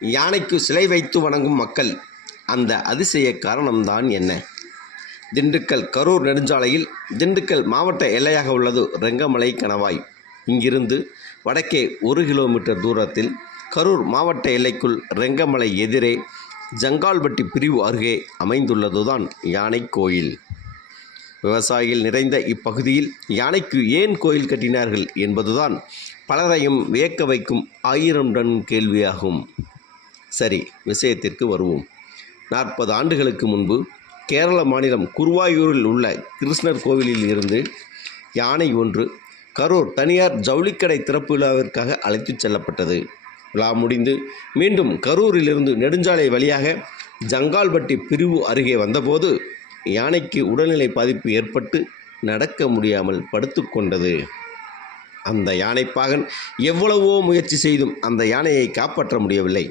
யானைக்கு சிலை வைத்து வணங்கும் மக்கள். அந்த அதிசய காரணம்தான் என்ன? திண்டுக்கல் கரூர் நெடுஞ்சாலையில் திண்டுக்கல் மாவட்ட எல்லையாக உள்ளது ரெங்கமலை கணவாய். இங்கிருந்து வடக்கே 1 கிலோமீட்டர் தூரத்தில் கரூர் மாவட்ட எல்லைக்குள் ரெங்கமலை எதிரே ஜங்கால்பட்டி பிரிவு அருகே அமைந்துள்ளதுதான் யானை கோயில். விவசாயிகள் நிறைந்த இப்பகுதியில் யானைக்கு ஏன் கோயில் கட்டினார்கள் என்பதுதான் பலரையும் வியக்க வைக்கும் 1000 டன் கேள்வியாகும். சரி, விஷயத்திற்கு வருவோம். 40 ஆண்டுகளுக்கு முன்பு கேரள மாநிலம் குருவாயூரில் உள்ள கிருஷ்ணர் கோவிலில் இருந்து யானை ஒன்று கரூர் தனியார் ஜவுளிக்கடை திறப்பு விழாவிற்காக அழைத்துச் செல்லப்பட்டது. விழா முடிந்து மீண்டும் கரூரிலிருந்து நெடுஞ்சாலை வழியாக ஜங்கால்பட்டி பிரிவு அருகே வந்தபோது யானைக்கு உடல்நிலை பாதிப்பு ஏற்பட்டு நடக்க முடியாமல் படுத்து கொண்டது. அந்த யானைப்பாகன் எவ்வளவோ முயற்சி செய்தும் அந்த யானையை காப்பாற்ற முடியவில்லை.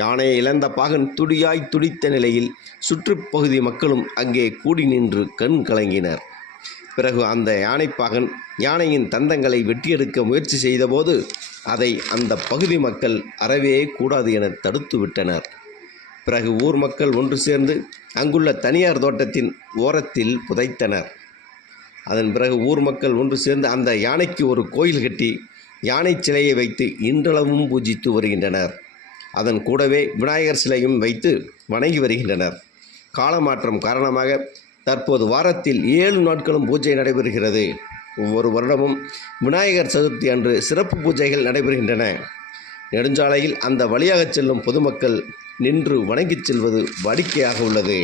யானையை இழந்த பாகன் துடியாய் துடித்த நிலையில் சுற்றுப்பகுதி மக்களும் அங்கே கூடி நின்று கண் கலங்கினர். பிறகு அந்த யானைப்பாகன் யானையின் தந்தங்களை வெட்டியெடுக்க முயற்சி செய்தபோது அதை அந்த பகுதி மக்கள் அறவே கூடாது என தடுத்து விட்டனர். பிறகு ஊர் மக்கள் ஒன்று சேர்ந்து அங்குள்ள தனியார் தோட்டத்தின் ஓரத்தில் புதைத்தனர். அதன் பிறகு ஊர் மக்கள் ஒன்று சேர்ந்து அந்த யானைக்கு ஒரு கோயில் கட்டி யானை சிலையை வைத்து இன்றளவும் பூஜித்து வருகின்றனர். அதன் கூடவே விநாயகர் சிலையும் வைத்து வணங்கி வருகின்றனர். காலமாற்றம் காரணமாக தற்போது வாரத்தில் 7 நாட்களும் பூஜை நடைபெறுகிறது. ஒவ்வொரு வருடமும் விநாயகர் சதுர்த்தி அன்று சிறப்பு பூஜைகள் நடைபெறுகின்றன. நெடுஞ்சாலையில் அந்த வழியாக செல்லும் பொதுமக்கள் நின்று வணங்கிச் செல்வது வாடிக்கையாக உள்ளது.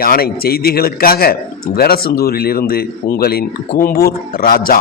யானை செய்திகளுக்காக வேடசந்தூரில் இருந்து உங்களின் கூம்பூர் ராஜா.